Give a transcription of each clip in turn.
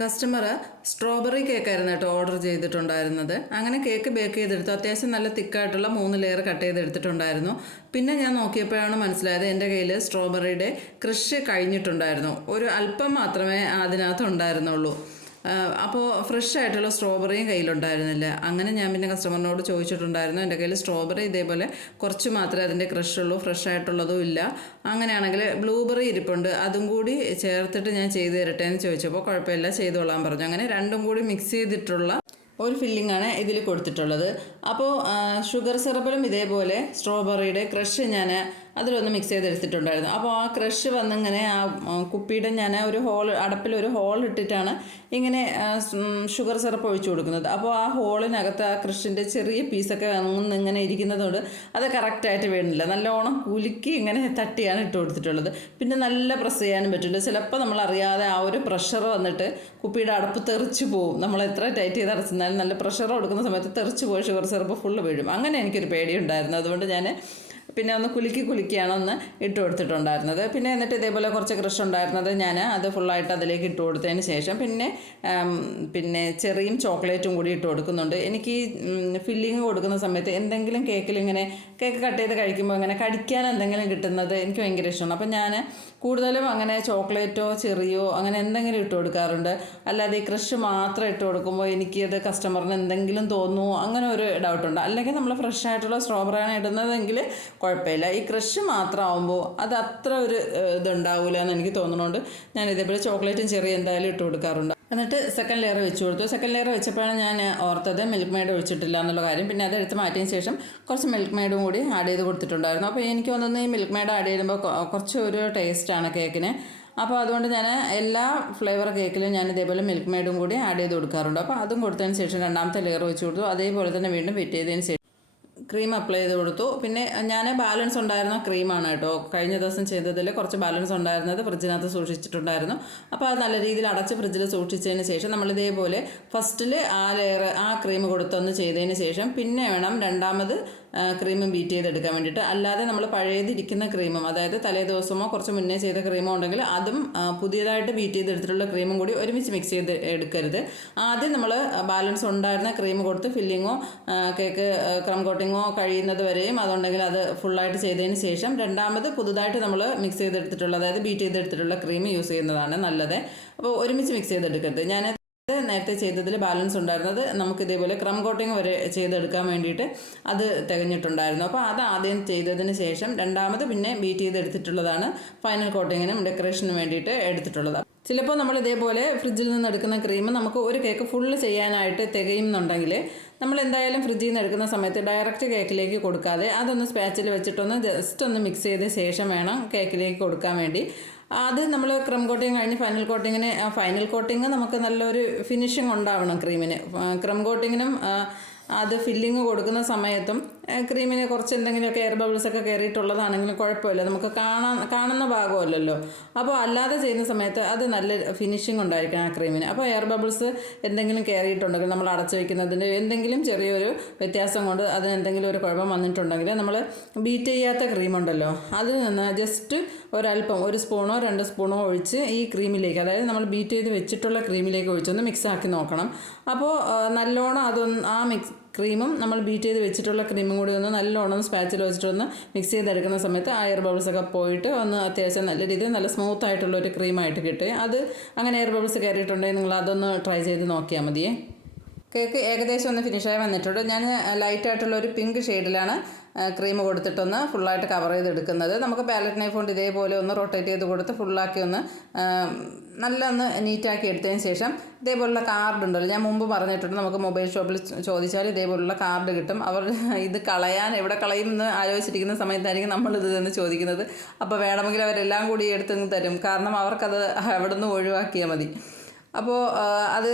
Customer strawberry കേക്കായിരുന്നു കേട്ടോ order ചെയ്തിട്ടുണ്ടായിരുന്നത്. അങ്ങനെ കേക്ക് ബേക്ക് ചെയ്തെടുത്തു. അത്യാവശ്യം നല്ല തിക്കായിട്ടുള്ള മൂന്ന് ലെയർ കട്ട് ചെയ്തെടുത്തിട്ടുണ്ടായിരുന്നു. പിന്നെ ഞാൻ നോക്കിയപ്പോഴാണ് മനസ്സിലായത് എന്റെ കയ്യിൽ സ്ട്രോബെറിയുടെ കൃഷി കഴിഞ്ഞിട്ടുണ്ടായിരുന്നു. ഒരു അല്പം മാത്രമേ അതിനകത്ത് ഉണ്ടായിരുന്നുള്ളൂ. അപ്പോൾ ഫ്രഷ് ആയിട്ടുള്ള സ്ട്രോബെറിയും കയ്യിലുണ്ടായിരുന്നില്ല. അങ്ങനെ ഞാൻ പിന്നെ കസ്റ്റമറിനോട് ചോദിച്ചിട്ടുണ്ടായിരുന്നു. എന്റെ കയ്യിൽ സ്ട്രോബെറി ഇതേപോലെ കുറച്ച് മാത്രമേ അതിന്റെ ക്രഷ് ഉള്ളൂ ഫ്രഷ് ആയിട്ടുള്ളതും ഇല്ല. അങ്ങനെയാണെങ്കിൽ ബ്ലൂബെറി ഇരിപ്പുണ്ട്. അതും കൂടി ചേർത്തിട്ട് ഞാൻ ചെയ്തു തരട്ടെ എന്ന് ചോദിച്ചപ്പോൾ കുഴപ്പമില്ല ചെയ്തോളാൻ പറഞ്ഞു. അങ്ങനെ രണ്ടും കൂടി മിക്സ് ചെയ്തിട്ടുള്ള ഒരു ഫില്ലിംഗ് ആണ് ഇതിൽ കൊടുത്തിട്ടുള്ളത്. അപ്പോൾ ഷുഗർ സിറപ്പിലും ഇതേപോലെ സ്ട്രോബെറിയുടെ ക്രഷ് ഞാൻ അതിലൊന്ന് മിക്സ് ചെയ്തെടുത്തിട്ടുണ്ടായിരുന്നു. അപ്പോൾ ആ ക്രഷ് വന്നിങ്ങനെ ആ കുപ്പിയുടെ ഞാൻ ഒരു ഹോൾ അടപ്പിൽ ഒരു ഹോൾ ഇട്ടിട്ടാണ് ഇങ്ങനെ ഷുഗർ സിറപ്പ് ഒഴിച്ചു കൊടുക്കുന്നത്. അപ്പോൾ ആ ഹോളിനകത്ത് ആ ക്രഷിന്റെ ചെറിയ പീസൊക്കെ ഇങ്ങനെ ഇരിക്കുന്നതുകൊണ്ട് അത് കറക്റ്റായിട്ട് വേണില്ല. നല്ലോണം കുലുക്കി ഇങ്ങനെ തട്ടിയാണ് ഇട്ട് കൊടുത്തിട്ടുള്ളത്. പിന്നെ നല്ല പ്രസ് ചെയ്യാനും പറ്റില്ല ചിലപ്പോൾ നമ്മൾ അറിയാതെ ആ ഒരു പ്രഷർ വന്നിട്ട് കുപ്പിയുടെ അടപ്പ് തെറിച്ച് പോകും നമ്മൾ എത്ര ടൈറ്റ് ചെയ്ത് അടച്ചിരുന്നാലും നല്ല പ്രഷർ കൊടുക്കുന്ന സമയത്ത് തെറിച്ച് പോയി ഷുഗർ സിറപ്പ് ഫുള്ള് വീഴും. അങ്ങനെ എനിക്കൊരു പേടിയുണ്ടായിരുന്നു. അതുകൊണ്ട് ഞാൻ പിന്നെ ഒന്ന് കുലുക്കി കുലുക്കിയാണ് ഒന്ന് ഇട്ട് കൊടുത്തിട്ടുണ്ടായിരുന്നത്. പിന്നെ എന്നിട്ട് ഇതേപോലെ കുറച്ച് ക്രഷ് ഉണ്ടായിരുന്നത് ഞാൻ അത് ഫുള്ളായിട്ട് അതിലേക്ക് ഇട്ട് കൊടുത്തതിന് ശേഷം പിന്നെ പിന്നെ ചെറിയും ചോക്ലേറ്റും കൂടി ഇട്ട് കൊടുക്കുന്നുണ്ട്. എനിക്ക് ഫില്ലിങ് കൊടുക്കുന്ന സമയത്ത് എന്തെങ്കിലും കേക്കിൽ ഇങ്ങനെ കേക്ക് കട്ട് ചെയ്ത് കഴിക്കുമ്പോൾ ഇങ്ങനെ കടിക്കാൻ എന്തെങ്കിലും കിട്ടുന്നത് എനിക്ക് ഭയങ്കര ഇഷ്ടമാണ് അപ്പം ഞാൻ കൂടുതലും അങ്ങനെ ചോക്ലേറ്റോ ചെറിയോ അങ്ങനെ എന്തെങ്കിലും ഇട്ട് കൊടുക്കാറുണ്ട്. അല്ലാതെ ഈ ക്രഷ് മാത്രം ഇട്ട് കൊടുക്കുമ്പോൾ എനിക്കത് കസ്റ്റമറിന് എന്തെങ്കിലും തോന്നുമോ അങ്ങനെ ഒരു ഡൗട്ടുണ്ട് അല്ലെങ്കിൽ നമ്മൾ ഫ്രഷ് ആയിട്ടുള്ള സ്ട്രോബെറിയാണ് ഇടുന്നതെങ്കിൽ കുഴപ്പമില്ല. ഈ ക്രഷ് മാത്രമാകുമ്പോൾ അത് അത്ര ഒരു ഇതുണ്ടാവില്ല എന്ന് എനിക്ക് തോന്നുന്നുണ്ട്. ഞാൻ ഇതേപോലെ ചോക്ലേറ്റും ചെറിയ എന്തായാലും ഇട്ട് കൊടുക്കാറുണ്ട്. എന്നിട്ട് സെക്കൻഡ് ലെയർ വെച്ച് കൊടുത്തു. സെക്കൻഡ് ലെയർ വെച്ചപ്പോഴാണ് ഞാൻ ഓർത്തത് മിൽക്ക് മെയ്ഡ് ഒഴിച്ചിട്ടില്ല എന്നുള്ള കാര്യം. പിന്നെ അത് എടുത്ത് മാറ്റിയതിന് ശേഷം കുറച്ച് മിൽക്ക് മെയ്ഡും കൂടി ആഡ് ചെയ്ത് കൊടുത്തിട്ടുണ്ടായിരുന്നു. അപ്പോൾ എനിക്ക് തോന്നുന്നു ഈ മിൽക്ക് മെയ്ഡ് ആഡ് ചെയ്യുമ്പോൾ കുറച്ച് ഒരു ടേസ്റ്റാണ് കേക്കിന് അപ്പോൾ അതുകൊണ്ട് ഞാൻ എല്ലാ ഫ്ലേവർ കേക്കിലും ഞാൻ ഇതേപോലെ മിൽക്ക് മെയ്ഡും കൂടി ആഡ് ചെയ്ത് കൊടുക്കാറുണ്ട്. അപ്പോൾ അതും കൊടുത്തതിന് ശേഷം രണ്ടാമത്തെ ലെയർ വെച്ച് കൊടുത്തു. അതേപോലെ തന്നെ വീണ്ടും വെറ്റ് ചെയ്തതിന് ശേഷം ക്രീം അപ്ലൈ ചെയ്ത് കൊടുത്തു. പിന്നെ ഞാൻ ബാലൻസ് ഉണ്ടായിരുന്ന ക്രീമാണ് കേട്ടോ. കഴിഞ്ഞ ദിവസം ചെയ്തതിൽ കുറച്ച് ബാലൻസ് ഉണ്ടായിരുന്നത് ഫ്രിഡ്ജിനകത്ത് സൂക്ഷിച്ചിട്ടുണ്ടായിരുന്നു. അപ്പോൾ അത് നല്ല രീതിയിൽ അടച്ച് ഫ്രിഡ്ജിൽ സൂക്ഷിച്ചതിന് ശേഷം നമ്മൾ ഇതേപോലെ ഫസ്റ്റിൽ ആ ലെയർ ആ ക്രീം കൊടുത്തൊന്ന് ചെയ്തതിന് ശേഷം പിന്നെ വേണം രണ്ടാമത് ക്രീം ബീറ്റ് ചെയ്തെടുക്കാൻ വേണ്ടിയിട്ട്. അല്ലാതെ നമ്മൾ പഴയതിരിക്കുന്ന ക്രീമും അതായത് തലേ ദിവസമോ കുറച്ച് മുന്നേ ചെയ്ത ക്രീമോ ഉണ്ടെങ്കിൽ അതും പുതിയതായിട്ട് ബീറ്റ് ചെയ്തെടുത്തിട്ടുള്ള ക്രീമും കൂടി ഒരുമിച്ച് മിക്സ് ചെയ്ത് എടുക്കരുത്. ആദ്യം നമ്മൾ ബാലൻസ് ഉണ്ടായിരുന്ന ക്രീം കൊടുത്ത് ഫില്ലിങ്ങോ കേക്ക് ക്രം കോട്ടിങ്ങോ കഴിയുന്നത് വരെയും അതുണ്ടെങ്കിൽ അത് ഫുള്ളായിട്ട് ചെയ്തതിന് ശേഷം രണ്ടാമത് പുതുതായിട്ട് നമ്മൾ മിക്സ് ചെയ്തെടുത്തിട്ടുള്ള അതായത് ബീറ്റ് ചെയ്തെടുത്തിട്ടുള്ള ക്രീം യൂസ് ചെയ്യുന്നതാണ് നല്ലത്. അപ്പോൾ ഒരുമിച്ച് മിക്സ് ചെയ്തെടുക്കരുത്. ഞാൻ നേരത്തെ ചെയ്തതിൽ ബാലൻസ് ഉണ്ടായിരുന്നത് നമുക്ക് ഇതേപോലെ ക്രം കോട്ടിങ് വരെ ചെയ്തെടുക്കാൻ വേണ്ടിയിട്ട് അത് തികഞ്ഞിട്ടുണ്ടായിരുന്നു. അപ്പോൾ അത് ആദ്യം ചെയ്തതിന് ശേഷം രണ്ടാമത് പിന്നെ ബീറ്റ് ചെയ്തെടുത്തിട്ടുള്ളതാണ് ഫൈനൽ കോട്ടിങ്ങിനും ഡെക്കറേഷനും വേണ്ടിയിട്ട് എടുത്തിട്ടുള്ളത്. ചിലപ്പോൾ നമ്മൾ ഇതേപോലെ ഫ്രിഡ്ജിൽ നിന്ന് എടുക്കുന്ന ക്രീം നമുക്ക് ഒരു കേക്ക് ഫുള്ള് ചെയ്യാനായിട്ട് തികയുന്നുണ്ടെങ്കിൽ നമ്മൾ എന്തായാലും ഫ്രിഡ്ജിൽ നിന്ന് എടുക്കുന്ന സമയത്ത് ഡയറക്റ്റ് കേക്കിലേക്ക് കൊടുക്കാതെ അതൊന്ന് സ്പാച്ചിൽ വെച്ചിട്ടൊന്ന് ജസ്റ്റ് ഒന്ന് മിക്സ് ചെയ്ത ശേഷം വേണം കേക്കിലേക്ക് കൊടുക്കാൻ വേണ്ടി. അത് നമ്മൾ ക്രം കോട്ടിങ് കഴിഞ്ഞ് ഫൈനൽ കോട്ടിങ്ങിന് ഫൈനൽ കോട്ടിങ് നമുക്ക് നല്ലൊരു ഫിനിഷിംഗ് ഉണ്ടാവണം ക്രീമിന്. ക്രം കോട്ടിങ്ങിനും അത് ഫില്ലിങ് കൊടുക്കുന്ന സമയത്തും ക്രീമിന് കുറച്ച് എന്തെങ്കിലുമൊക്കെ എയർ ബബിൾസൊക്കെ കയറിയിട്ടുള്ളതാണെങ്കിലും കുഴപ്പമില്ല. നമുക്ക് കാണാൻ കാണുന്ന ഭാഗമല്ലല്ലോ. അപ്പോൾ അല്ലാതെ ചെയ്യുന്ന സമയത്ത് അത് നല്ല ഫിനിഷിംഗ് ഉണ്ടായിരിക്കണം ആ ക്രീമിന് അപ്പോൾ എയർ ബബിൾസ് എന്തെങ്കിലും കയറിയിട്ടുണ്ടെങ്കിൽ നമ്മൾ അടച്ചു വയ്ക്കുന്നതിന്റെ എന്തെങ്കിലും ചെറിയൊരു വ്യത്യാസം കൊണ്ട് അതിന് എന്തെങ്കിലും ഒരു കുഴപ്പം വന്നിട്ടുണ്ടെങ്കിൽ നമ്മൾ ബീറ്റ് ചെയ്യാത്ത ക്രീം ഉണ്ടല്ലോ അതിൽ നിന്ന് ജസ്റ്റ് ഒരല്പം ഒരു സ്പൂണോ രണ്ട് സ്പൂണോ ഒഴിച്ച് ഈ ക്രീമിലേക്ക് അതായത് നമ്മൾ ബീറ്റ് ചെയ്ത് വെച്ചിട്ടുള്ള ക്രീമിലേക്ക് ഒഴിച്ചൊന്ന് മിക്സ് ആക്കി നോക്കണം. അപ്പോൾ നല്ലോണം അതൊന്ന് ആ മിക്സ് ക്രീമും നമ്മൾ ബീറ്റ് ചെയ്ത് വെച്ചിട്ടുള്ള ക്രീമും കൂടി ഒന്ന് നല്ലോണം സ്പാച്ചിൽ വെച്ചിട്ടൊന്ന് മിക്സ് ചെയ്തെടുക്കുന്ന സമയത്ത് എയർ ബബിൾസ് ഒക്കെ പോയിട്ട് ഒന്ന് അത്യാവശ്യം നല്ല രീതിയിൽ നല്ല സ്മൂത്ത് ആയിട്ടുള്ള ഒരു ക്രീമായിട്ട് കിട്ടും. അത് അങ്ങനെ എയർ ബബിൾസ് കയറിയിട്ടുണ്ടെങ്കിൽ നിങ്ങൾ അതൊന്ന് ട്രൈ ചെയ്ത് നോക്കിയാൽ മതിയേ. കേക്ക് ഏകദേശം ഒന്ന് ഫിനിഷായി വന്നിട്ടുണ്ട്. ഞാൻ ലൈറ്റായിട്ടുള്ള ഒരു പിങ്ക് ഷെയ്ഡിലാണ് ക്രീം കൊടുത്തിട്ടൊന്ന് ഫുള്ളായിട്ട് കവർ ചെയ്തെടുക്കുന്നത്. നമുക്ക് പാലറ്റ് നൈഫ് കൊണ്ട് ഇതേപോലെ ഒന്ന് റൊട്ടേറ്റ് ചെയ്ത് കൊടുത്ത് ഫുള്ളാക്കി ഒന്ന് നല്ല ഒന്ന് നീറ്റാക്കി എടുത്തതിന് ശേഷം ഇതേപോലുള്ള കാർഡ് ഉണ്ടല്ലോ. ഞാൻ മുമ്പ് പറഞ്ഞിട്ടുണ്ട് നമുക്ക് മൊബൈൽ ഷോപ്പിൽ ചോദിച്ചാൽ ഇതേപോലുള്ള കാർഡ് കിട്ടും. അവർ ഇത് കളയാൻ എവിടെ കളയും എന്ന് ആലോചിച്ചിരിക്കുന്ന സമയത്തായിരിക്കും നമ്മളിത് തന്നെ ചോദിക്കുന്നത്. അപ്പോൾ വേണമെങ്കിൽ അവരെല്ലാം കൂടി എടുത്തു തരും. കാരണം അവർക്കത് എവിടെ നിന്ന് ഒഴിവാക്കിയാൽ മതി. അപ്പോൾ അത്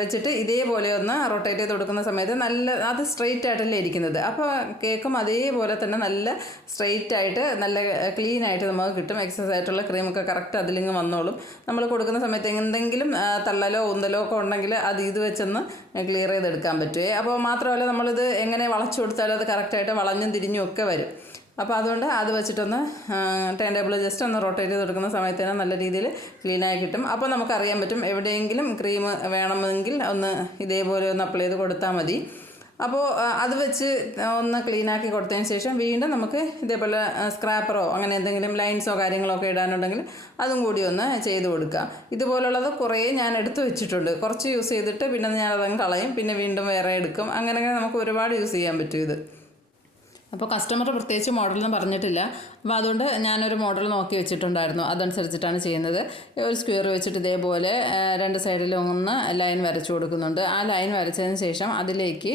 വെച്ചിട്ട് ഇതേപോലെ ഒന്ന് റൊട്ടേറ്റ് ചെയ്ത് കൊടുക്കുന്ന സമയത്ത് നല്ല അത് സ്ട്രെയിറ്റ് ആയിട്ടല്ലേ ഇരിക്കുന്നത്. അപ്പോൾ കേക്കും അതേപോലെ തന്നെ നല്ല സ്ട്രെയിറ്റ് ആയിട്ട് നല്ല ക്ലീൻ ആയിട്ട് നമുക്ക് കിട്ടും. എക്സസൈസ് ആയിട്ടുള്ള ക്രീമൊക്കെ കറക്റ്റ് അതിലിങ്ങ് വന്നോളും. നമ്മൾ കൊടുക്കുന്ന സമയത്ത് എന്തെങ്കിലും തള്ളലോ ഉന്തലോ ഒക്കെ ഉണ്ടെങ്കിൽ അത് ഇത് വെച്ചൊന്ന് ക്ലിയർ ചെയ്തെടുക്കാൻ പറ്റുമേ അപ്പോൾ മാത്രമല്ല നമ്മളിത് എങ്ങനെ വളച്ചു കൊടുത്താലും അത് കറക്റ്റായിട്ട് വളഞ്ഞും തിരിഞ്ഞും ഒക്കെ വരും. അപ്പോൾ അതുകൊണ്ട് അത് വെച്ചിട്ടൊന്ന് ടേൺ ടേബിൾ ജസ്റ്റ് ഒന്ന് റൊട്ടേറ്റ് ചെയ്ത് കൊടുക്കുന്ന സമയത്ത് തന്നെ നല്ല രീതിയിൽ ക്ലീനായി കിട്ടും. അപ്പോൾ നമുക്കറിയാൻ പറ്റും എവിടെയെങ്കിലും ക്രീം വേണമെങ്കിൽ ഒന്ന് ഇതേപോലെ ഒന്ന് അപ്ലൈ ചെയ്ത് കൊടുത്താൽ മതി. അപ്പോൾ അത് വെച്ച് ഒന്ന് ക്ലീനാക്കി കൊടുത്തതിന് ശേഷം വീണ്ടും നമുക്ക് ഇതേപോലെ സ്ക്രാപ്പറോ അങ്ങനെ എന്തെങ്കിലും ലൈൻസോ കാര്യങ്ങളോ ഒക്കെ ഇടാനുണ്ടെങ്കിൽ അതും കൂടി ഒന്ന് ചെയ്ത് കൊടുക്കുക ഇതുപോലുള്ളത് കുറേ ഞാൻ എടുത്തു വെച്ചിട്ടുണ്ട്. കുറച്ച് യൂസ് ചെയ്തിട്ട് പിന്നെ ഞാനതങ്ങ് കളയും. പിന്നെ വീണ്ടും വേറെ എടുക്കും. അങ്ങനെ നമുക്ക് ഒരുപാട് യൂസ് ചെയ്യാൻ പറ്റും ഇത്. അപ്പോൾ കസ്റ്റമർ പ്രത്യേകിച്ച് മോഡലൊന്നും പറഞ്ഞിട്ടില്ല. അപ്പോൾ അതുകൊണ്ട് ഞാനൊരു മോഡൽ നോക്കി വെച്ചിട്ടുണ്ടായിരുന്നു. അതനുസരിച്ചിട്ടാണ് ചെയ്യുന്നത്. ഒരു സ്ക്വയർ വെച്ചിട്ട് ഇതേപോലെ രണ്ട് സൈഡിലും ഒന്ന് ലൈൻ വരച്ചു കൊടുക്കുന്നുണ്ട്. ആ ലൈൻ വരച്ചതിന് ശേഷം അതിലേക്ക്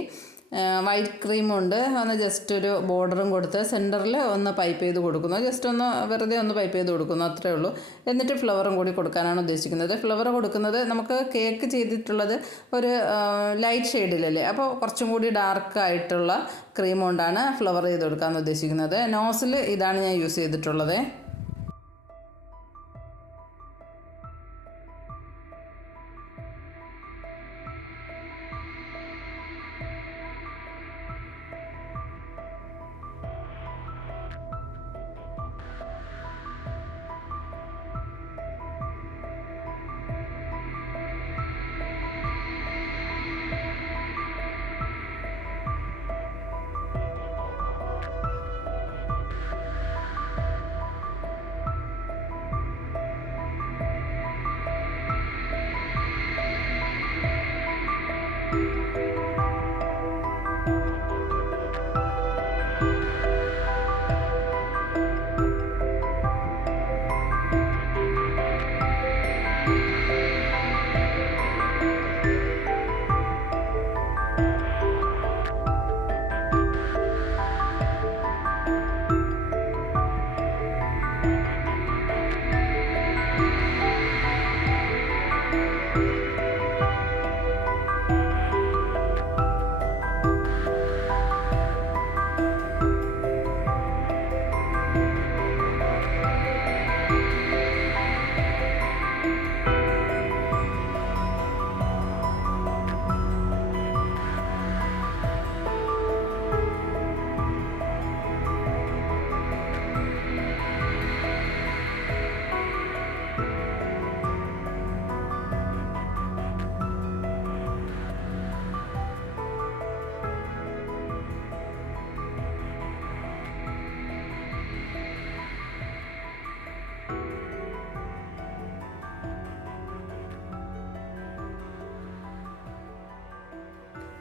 വൈറ്റ് ക്രീമുണ്ട് ഒന്ന് ജസ്റ്റ് ഒരു ബോർഡറും കൊടുത്ത് സെന്ററിൽ ഒന്ന് പൈപ്പ് ചെയ്ത് കൊടുക്കുന്നു. ജസ്റ്റ് ഒന്ന് വെറുതെ ഒന്ന് പൈപ്പ് ചെയ്ത് കൊടുക്കുന്നു അത്രേ ഉള്ളൂ. എന്നിട്ട് ഫ്ലവറും കൂടി കൊടുക്കാനാണ് ഉദ്ദേശിക്കുന്നത്. ഫ്ലവർ കൊടുക്കുന്നത് നമുക്ക് കേക്ക് ചെയ്തിട്ടുള്ളത് ഒരു ലൈറ്റ് ഷെയ്ഡിലല്ലേ അപ്പോൾ കുറച്ചും കൂടി ഡാർക്ക് ആയിട്ടുള്ള ക്രീം കൊണ്ടാണ് ഫ്ലവർ ചെയ്ത് കൊടുക്കാൻ ഉദ്ദേശിക്കുന്നത്. നോസിൽ ഇതാണ് ഞാൻ യൂസ് ചെയ്തിട്ടുള്ളത്.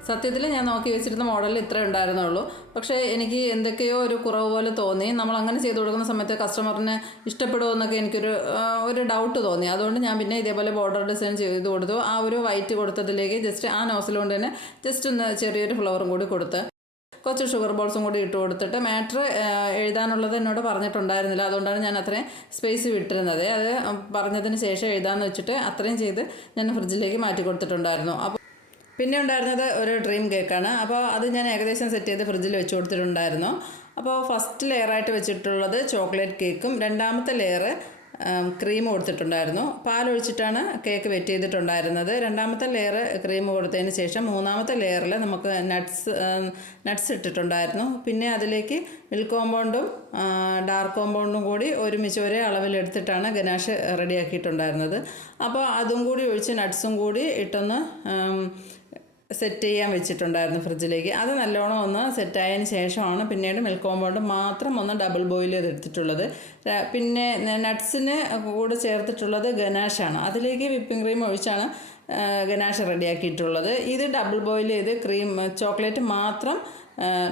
സത്യത്തിൽ ഞാൻ നോക്കി വെച്ചിരുന്ന മോഡൽ ഇത്ര ഉണ്ടായിരുന്നുള്ളൂ. പക്ഷേ എനിക്ക് എന്തൊക്കെയോ ഒരു കുറവ് പോലെ തോന്നി. നമ്മൾ അങ്ങനെ ചെയ്തു കൊടുക്കുന്ന സമയത്ത് കസ്റ്റമറിന് ഇഷ്ടപ്പെടുമോ എന്നൊക്കെ എനിക്കൊരു ഒരു ഡൗട്ട് തോന്നി. അതുകൊണ്ട് ഞാൻ പിന്നെ ഇതേപോലെ ബോർഡർ ഡിസൈൻ ചെയ്ത് കൊടുത്തു. ആ ഒരു വൈറ്റ് കൊടുത്തതിലേക്ക് ജസ്റ്റ് ആ നോസിൽ കൊണ്ട് തന്നെ ജസ്റ്റ് ഒന്ന് ചെറിയൊരു ഫ്ലവറും കൂടി കൊടുത്ത് കുറച്ച് ഷുഗർ ബോൾസും കൂടി ഇട്ട് കൊടുത്തിട്ട് മാറ്റർ എഴുതാനുള്ളത് എന്നോട് പറഞ്ഞിട്ടുണ്ടായിരുന്നില്ല. അതുകൊണ്ടാണ് ഞാൻ അത്രയും സ്പേസ് വിട്ടിരുന്നത്. അത് പറഞ്ഞതിന് ശേഷം എഴുതാമെന്ന് വെച്ചിട്ട് അത്രയും ചെയ്ത് ഞാൻ ഫ്രിഡ്ജിലേക്ക് മാറ്റി കൊടുത്തിട്ടുണ്ടായിരുന്നു. അപ്പോൾ പിന്നെ ഉണ്ടായിരുന്നത് ഒരു ഡ്രീം കേക്കാണ്. അപ്പോൾ അത് ഞാൻ ഏകദേശം സെറ്റ് ചെയ്ത് ഫ്രിഡ്ജിൽ വെച്ച് കൊടുത്തിട്ടുണ്ടായിരുന്നു. അപ്പോൾ ഫസ്റ്റ് ലെയറായിട്ട് വെച്ചിട്ടുള്ളത് ചോക്ലേറ്റ് കേക്കും രണ്ടാമത്തെ ലെയർ ക്രീം കൊടുത്തിട്ടുണ്ടായിരുന്നു. പാലൊഴിച്ചിട്ടാണ് കേക്ക് വെറ്റ് ചെയ്തിട്ടുണ്ടായിരുന്നത്. രണ്ടാമത്തെ ലെയർ ക്രീം കൊടുത്തതിന് ശേഷം മൂന്നാമത്തെ ലെയറിൽ നമുക്ക് നട്ട്സ് നട്ട്സ് ഇട്ടിട്ടുണ്ടായിരുന്നു. പിന്നെ അതിലേക്ക് മിൽക്ക് കോമ്പൗണ്ടും ഡാർക്ക് കോമ്പൗണ്ടും കൂടി ഒരുമിച്ച് ഒരേ അളവിലെടുത്തിട്ടാണ് ഗനാഷ് റെഡിയാക്കിയിട്ടുണ്ടായിരുന്നത് അപ്പോൾ അതും കൂടി ഒഴിച്ച് നട്ട്സും കൂടി ഇട്ടൊന്ന് സെറ്റ് ചെയ്യാൻ വെച്ചിട്ടുണ്ടായിരുന്നു ഫ്രിഡ്ജിലേക്ക്. അത് നല്ലോണം ഒന്ന് സെറ്റായതിന് ശേഷമാണ് പിന്നീട് മിൽക്ക് കോമ്പൗണ്ട് മാത്രം ഒന്ന് ഡബിൾ ബോയിൽ ചെയ്തെടുത്തിട്ടുള്ളത്. പിന്നെ നട്ട്സിന് കൂടെ ചേർത്തിട്ടുള്ളത് ഗനാഷാണ്. അതിലേക്ക് വിപ്പിംഗ് ക്രീം ഒഴിച്ചാണ് ഗനാഷ് റെഡിയാക്കിയിട്ടുള്ളത്. ഇത് ഡബിൾ ബോയിൽ ചെയ്ത് ക്രീം ചോക്ലേറ്റ് മാത്രം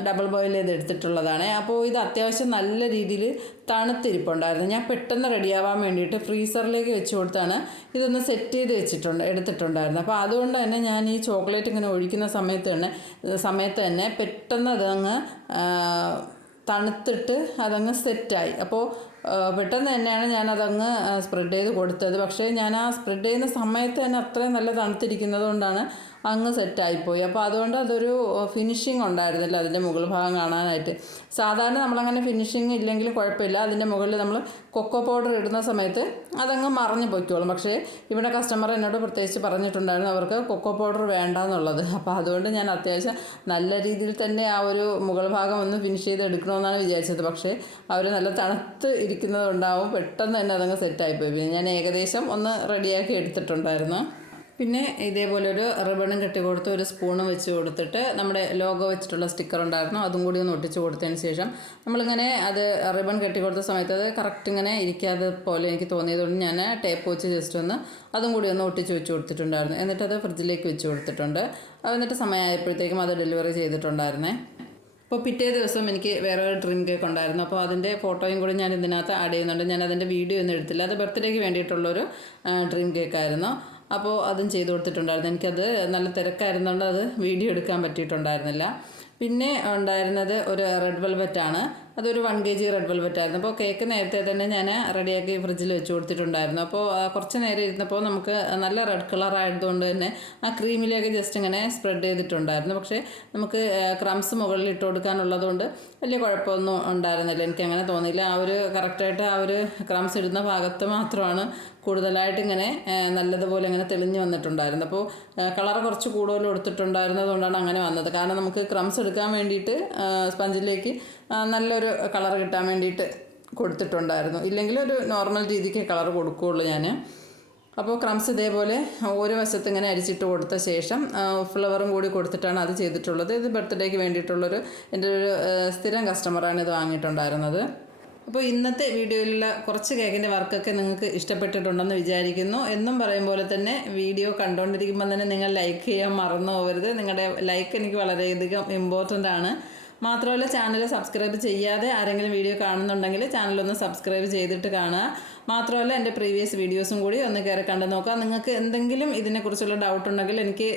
ഡബിൾ ബോയിൽ ചെയ്ത് എടുത്തിട്ടുള്ളതാണ് അപ്പോൾ ഇത് അത്യാവശ്യം നല്ല രീതിയിൽ തണുത്തിരിപ്പുണ്ടായിരുന്നു. ഞാൻ പെട്ടെന്ന് റെഡിയാവാൻ വേണ്ടിയിട്ട് ഫ്രീസറിലേക്ക് വെച്ച് കൊടുത്താണ്. ഇതൊന്ന് സെറ്റ് ചെയ്ത് വെച്ചിട്ടുണ്ട് എടുത്തിട്ടുണ്ടായിരുന്നു. അപ്പോൾ അതുകൊണ്ട് തന്നെ ഞാൻ ഈ ചോക്ലേറ്റ് ഇങ്ങനെ ഒഴിക്കുന്ന സമയത്ത് തന്നെ സമയത്ത് തന്നെ പെട്ടെന്ന് അതങ്ങ് തണുത്തിട്ട് അതങ്ങ് സെറ്റായി അപ്പോൾ പെട്ടെന്ന് തന്നെയാണ് ഞാനതങ്ങ് സ്പ്രെഡ് ചെയ്ത് കൊടുത്തത്. പക്ഷേ ഞാൻ ആ സ്പ്രെഡ് ചെയ്യുന്ന സമയത്ത് തന്നെ അത്രയും നല്ല തണുത്തിരിക്കുന്നത് കൊണ്ടാണ് അങ്ങ് സെറ്റായിപ്പോയി. അപ്പോൾ അതുകൊണ്ട് അതൊരു ഫിനിഷിങ് ഉണ്ടായിരുന്നില്ല അതിന്റെ മുകൾ ഭാഗം കാണാനായിട്ട്. സാധാരണ നമ്മളങ്ങനെ ഫിനിഷിങ് ഇല്ലെങ്കിൽ കുഴപ്പമില്ല. അതിന്റെ മുകളിൽ നമ്മൾ കൊക്കോ പൗഡർ ഇടുന്ന സമയത്ത് അതങ്ങ് മറിഞ്ഞു പൊയ്ക്കോളും. പക്ഷേ ഇവിടെ കസ്റ്റമർ എന്നോട് പ്രത്യേകിച്ച് പറഞ്ഞിട്ടുണ്ടായിരുന്നു അവർക്ക് കൊക്കോ പൗഡർ വേണ്ട എന്നുള്ളത് അപ്പോൾ അതുകൊണ്ട് ഞാൻ അത്യാവശ്യം നല്ല രീതിയിൽ തന്നെ ആ ഒരു മുകൾ ഭാഗം ഒന്ന് ഫിനിഷ് ചെയ്ത് എടുക്കണമെന്നാണ് വിചാരിച്ചത്. പക്ഷേ അവർ നല്ല തണുത്ത് ഇരിക്കുന്നത് കൊണ്ടാവും പെട്ടെന്ന് തന്നെ അതങ്ങ് സെറ്റായിപ്പോയി. പിന്നെ ഞാൻ ഏകദേശം ഒന്ന് റെഡിയാക്കി എടുത്തിട്ടുണ്ടായിരുന്നു. പിന്നെ ഇതേപോലെ ഒരു റിബണും കെട്ടി കൊടുത്ത് ഒരു സ്പൂണും വെച്ച് കൊടുത്തിട്ട് നമ്മുടെ ലോഗോ വെച്ചിട്ടുള്ള സ്റ്റിക്കർ ഉണ്ടായിരുന്നു. അതും കൂടി ഒന്ന് ഒട്ടിച്ച് കൊടുത്തതിന് ശേഷം നമ്മളിങ്ങനെ അത് റിബൺ കെട്ടി കൊടുത്ത സമയത്ത് അത് കറക്റ്റ് ഇങ്ങനെ ഇരിക്കാതെ പോലെ എനിക്ക് തോന്നിയതുകൊണ്ട് ഞാൻ ടേപ്പ് വെച്ച് ജസ്റ്റ് ഒന്ന് അതും കൂടി ഒന്ന് ഒട്ടിച്ച് വെച്ച് കൊടുത്തിട്ടുണ്ടായിരുന്നു. എന്നിട്ട് അത് ഫ്രിഡ്ജിലേക്ക് വെച്ച് കൊടുത്തിട്ടുണ്ട്. എന്നിട്ട് സമയമായപ്പോഴത്തേക്കും അത് ഡെലിവറി ചെയ്തിട്ടുണ്ടായിരുന്നേ. അപ്പോൾ പിറ്റേ ദിവസം എനിക്ക് വേറെ ഒരു ഡ്രീം കേക്ക് ഉണ്ടായിരുന്നു. അപ്പോൾ അതിന്റെ ഫോട്ടോയും കൂടി ഞാൻ ഇതിനകത്ത് ആഡ് ചെയ്യുന്നുണ്ട്. ഞാൻ അതിന്റെ വീഡിയോ ഒന്നും എടുത്തില്ല. അത് ബർത്ത്ഡേക്ക് വേണ്ടിയിട്ടുള്ളൊരു ഡ്രീം കേക്കായിരുന്നു അപ്പോൾ അതും ചെയ്ത് കൊടുത്തിട്ടുണ്ടായിരുന്നു. എനിക്കത് നല്ല തിരക്കായിരുന്നുകൊണ്ട് അത് വീഡിയോ എടുക്കാൻ പറ്റിയിട്ടുണ്ടായിരുന്നില്ല. പിന്നെ ഉണ്ടായിരുന്നത് ഒരു റെഡ് വെൽവെറ്റാണ് അതൊരു one K G red velvet ആയിരുന്നു. അപ്പോൾ കേക്ക് നേരത്തെ തന്നെ ഞാൻ റെഡിയാക്കി ഫ്രിഡ്ജിൽ വെച്ച് കൊടുത്തിട്ടുണ്ടായിരുന്നു. അപ്പോൾ കുറച്ച് നേരം ഇരുന്നപ്പോൾ നമുക്ക് നല്ല റെഡ് കളർ ആയതുകൊണ്ട് തന്നെ ആ ക്രീമിലേക്ക് ജസ്റ്റ് ഇങ്ങനെ സ്പ്രെഡ് ചെയ്തിട്ടുണ്ടായിരുന്നു. പക്ഷേ നമുക്ക് ക്രംസ് മുകളിൽ ഇട്ട് കൊടുക്കാനുള്ളതുകൊണ്ട് വലിയ കുഴപ്പമൊന്നും ഉണ്ടായിരുന്നില്ല. എനിക്ക് അങ്ങനെ തോന്നിയില്ല. ആ ഒരു കറക്റ്റായിട്ട് ആ ഒരു ക്രംസ് ഇടുന്ന ഭാഗത്ത് മാത്രമാണ് കൂടുതലായിട്ട് ഇങ്ങനെ നല്ലതുപോലെ ഇങ്ങനെ തെളിഞ്ഞ് വന്നിട്ടുണ്ടായിരുന്നു അപ്പോൾ കളർ കുറച്ച് കൂടുതൽ കൊടുത്തിട്ടുണ്ടായിരുന്നതുകൊണ്ടാണ് അങ്ങനെ വന്നത്. കാരണം നമുക്ക് ക്രംസ് എടുക്കാൻ വേണ്ടിയിട്ട് സ്പഞ്ചിലേക്ക് നല്ലൊരു കളർ കിട്ടാൻ വേണ്ടിയിട്ട് കൊടുത്തിട്ടുണ്ടായിരുന്നു. ഇല്ലെങ്കിൽ ഒരു നോർമൽ രീതിക്ക് കളർ കൊടുക്കുകയുള്ളൂ ഞാൻ. അപ്പോൾ ക്രംസ് ഇതേപോലെ ഓരോ വശത്ത് ഇങ്ങനെ അരിച്ചിട്ട് കൊടുത്ത ശേഷം ഫ്ലവറും കൂടി കൊടുത്തിട്ടാണ് അത് ചെയ്തിട്ടുള്ളത്. ഇത് ബർത്ത്ഡേക്ക് വേണ്ടിയിട്ടുള്ളൊരു എന്റെ ഒരു സ്ഥിരം കസ്റ്റമറാണ് ഇത് വാങ്ങിയിട്ടുണ്ടായിരുന്നത്. അപ്പോൾ ഇന്നത്തെ വീഡിയോയിലുള്ള കുറച്ച് കേക്കിന്റെ വർക്കൊക്കെ നിങ്ങൾക്ക് ഇഷ്ടപ്പെട്ടിട്ടുണ്ടെന്ന് വിചാരിക്കുന്നു. എന്നും പറയും പോലെ തന്നെ വീഡിയോ കണ്ടുകൊണ്ടിരിക്കുമ്പോൾ തന്നെ നിങ്ങൾ ലൈക്ക് ചെയ്യാൻ മറന്നു പോകരുത്. നിങ്ങളുടെ ലൈക്ക് എനിക്ക് വളരെയധികം ഇമ്പോർട്ടന്റ് ആണ്. മാത്രമല്ല ചാനൽ സബ്സ്ക്രൈബ് ചെയ്യാതെ ആരെങ്കിലും വീഡിയോ കാണുന്നുണ്ടെങ്കിൽ ചാനലൊന്ന് സബ്സ്ക്രൈബ് ചെയ്തിട്ട് കാണുക. മാത്രമല്ല എന്റെ പ്രീവിയസ് വീഡിയോസും കൂടി ഒന്ന് കയറി കണ്ടു നോക്കുക നിങ്ങൾക്ക് എന്തെങ്കിലും ഇതിനെക്കുറിച്ചുള്ള ഡൗട്ട് ഉണ്ടെങ്കിൽ എനിക്ക്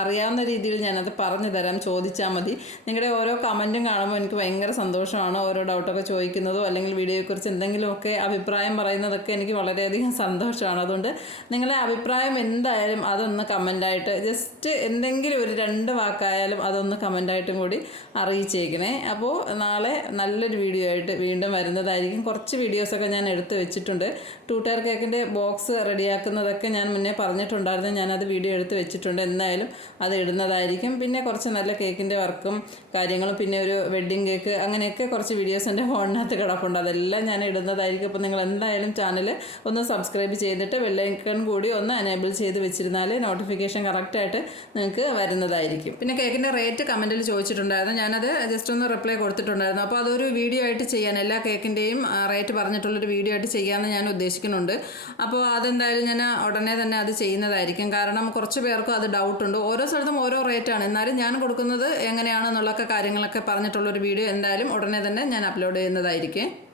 അറിയാവുന്ന രീതിയിൽ ഞാനത് പറഞ്ഞു തരാം. ചോദിച്ചാൽ മതി. നിങ്ങളുടെ ഓരോ കമന്റും കാണുമ്പോൾ എനിക്ക് ഭയങ്കര സന്തോഷമാണ് ഓരോ ഡൗട്ടൊക്കെ ചോദിക്കുന്നതോ അല്ലെങ്കിൽ വീഡിയോയെക്കുറിച്ച് എന്തെങ്കിലുമൊക്കെ അഭിപ്രായം പറയുന്നതൊക്കെ എനിക്ക് വളരെയധികം സന്തോഷമാണ്. അതുകൊണ്ട് നിങ്ങളെ അഭിപ്രായം എന്തായാലും അതൊന്ന് കമന്റായിട്ട് ജസ്റ്റ് എന്തെങ്കിലും ഒരു രണ്ട് വാക്കായാലും അതൊന്ന് കമന്റായിട്ടും കൂടി അറിയിച്ചേക്കണേ. അപ്പോൾ നാളെ നല്ലൊരു വീഡിയോ ആയിട്ട് വീണ്ടും വരുന്നതായിരിക്കും. കുറച്ച് വീഡിയോസൊക്കെ ഞാൻ എടുത്തു വെച്ചിട്ടുണ്ട്. ടൂ ടയർ കേക്കിന്റെ ബോക്സ് റെഡിയാക്കുന്നതൊക്കെ ഞാൻ മുന്നേ പറഞ്ഞിട്ടുണ്ടായിരുന്നു. ഞാനത് വീഡിയോ എടുത്ത് വെച്ചിട്ടുണ്ട്. എന്തായാലും അത് ഇടുന്നതായിരിക്കും. പിന്നെ കുറച്ച് നല്ല കേക്കിന്റെ വർക്കും കാര്യങ്ങളും പിന്നെ ഒരു വെഡ്ഡിങ് കേക്ക് അങ്ങനെയൊക്കെ കുറച്ച് വീഡിയോസ് എന്റെ ഫോണിനകത്ത് കിടപ്പുണ്ട്. അതെല്ലാം ഞാൻ ഇടുന്നതായിരിക്കും. അപ്പോൾ നിങ്ങൾ എന്തായാലും ചാനൽ ഒന്ന് സബ്സ്ക്രൈബ് ചെയ്തിട്ട് വെള്ളൈക്കൺ കൂടി ഒന്ന് എനേബിൾ ചെയ്ത് വെച്ചിരുന്നാൽ നോട്ടിഫിക്കേഷൻ കറക്റ്റായിട്ട് നിങ്ങൾക്ക് വരുന്നതായിരിക്കും. പിന്നെ കേക്കിന്റെ റേറ്റ് കമന്റിൽ ചോദിച്ചിട്ടുണ്ടായിരുന്നു. ഞാനത് ജസ്റ്റ് ഒന്ന് റിപ്ലൈ കൊടുത്തിട്ടുണ്ടായിരുന്നു. അപ്പോൾ അതൊരു വീഡിയോ ആയിട്ട് ചെയ്യാൻ എല്ലാ കേക്കിന്റെയും റേറ്റ് പറഞ്ഞിട്ടുള്ളൊരു വീഡിയോ ആയിട്ട് ചെയ്യാമെന്ന് ഉദ്ദേശിക്കുന്നുണ്ട്. അപ്പോൾ അതെന്തായാലും ഞാൻ ഉടനെ തന്നെ അത് ചെയ്യുന്നതായിരിക്കും. കാരണം കുറച്ച് പേർക്കും അത് ഡൗട്ടുണ്ട്. ഓരോ സ്ഥലത്തും ഓരോ റേറ്റാണ് എന്നാലും ഞാൻ കൊടുക്കുന്നത് എങ്ങനെയാണെന്നുള്ളൊക്കെ കാര്യങ്ങളൊക്കെ പറഞ്ഞിട്ടുള്ളൊരു വീഡിയോ എന്തായാലും ഉടനെ തന്നെ ഞാൻ അപ്ലോഡ് ചെയ്യുന്നതായിരിക്കും.